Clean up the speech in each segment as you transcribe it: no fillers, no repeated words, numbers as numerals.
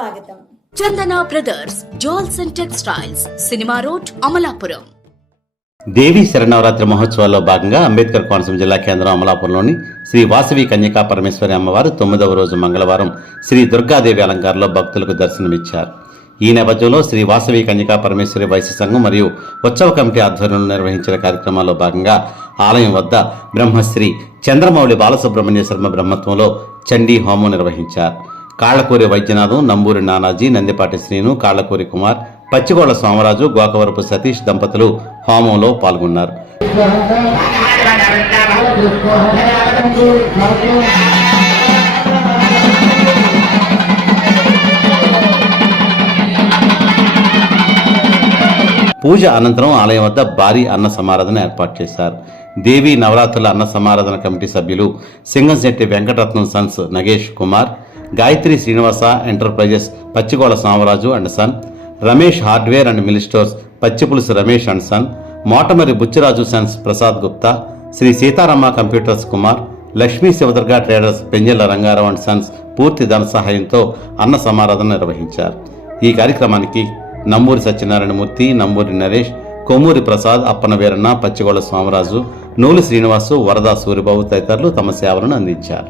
స్వాగతం. Chandana brothers jewels and textiles, cinema road, Amalapuram. Devi Sharannavaratri మహోత్సవాల్లో భాగంగా అంబేద్కర్ కోనసీమ జిల్లా కేంద్రం అమలాపురంలోని శ్రీ వాసవి కన్యకా పరమేశ్వరి అమ్మవారు 9వ రోజు మంగళవారం శ్రీ దుర్గాదేవి అలంకారంలో భక్తులకు దర్శనమిచ్చారు. ఈ నేపథ్యంలో శ్రీ వాసవి కన్యకా పరమేశ్వరి వైశ్య సంఘం మరియు ఉత్సవ కమిటీ ఆధ్వర్యంలో నిర్వహించిన కార్యక్రమాల్లో భాగంగా ఆలయం వద్ద బ్రహ్మశ్రీ చంద్రమౌళి బాలసుబ్రహ్మణ్య శర్మ బ్రహ్మత్వంలో చండీ హోమం నిర్వహించారు. కాళ్లకూరి వైద్యనాథం, నంబూరి నానాజీ, నందిపాటి శ్రీను, కాళ్లకూరి కుమార్, పచ్చిగోళ్ల సోమరాజు, గోకవరపు సతీష్ దంపతులు హోమంలో పాల్గొన్నారు. పూజ అనంతరం ఆలయం వద్ద భారీ అన్న సమారాధన ఏర్పాటు చేశారు. దేవీ నవరాత్రుల అన్న సమారాధన కమిటీ సభ్యులు Singamsetti Venkataratnam sons Nagesh Kumar, Gayatri Srinivasa enterprises Pachigola Samaraju and son, Ramesh hardware and mill stores Pachipulusu Ramesh and son, Motamari Buchiraju sons Prasad Gupta, Sri Seetharama computers Kumar, Lakshmi Shivadurga traders Penjela Rangarao and sons పూర్తి ధన సహాయంతో అన్న సమారాధన నిర్వహించారు. ఈ కార్యక్రమానికి నంబూరి సత్యనారాయణమూర్తి, నంబూరి నరేష్, కొమ్మూరి ప్రసాద్, అప్పన వీరన్న, పచ్చిగోళ్ల సోమరాజు, నూలి శ్రీనివాసు, వరదా సూరిబాబు తదితరులు తమ సేవలను అందించారు.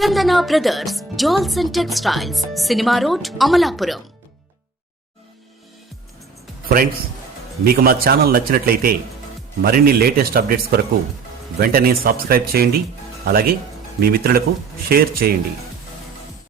Chandana brothers jewels and textiles, cinema road, Amalapuram. Friends, మీకు మా ఛానల్ నచ్చినట్లయితే మరిన్ని లేటెస్ట్ అప్డేట్స్ కొరకు వెంటనే సబ్స్క్రైబ్ చేయండి. అలాగే మీ మిత్రులకు షేర్ చేయండి.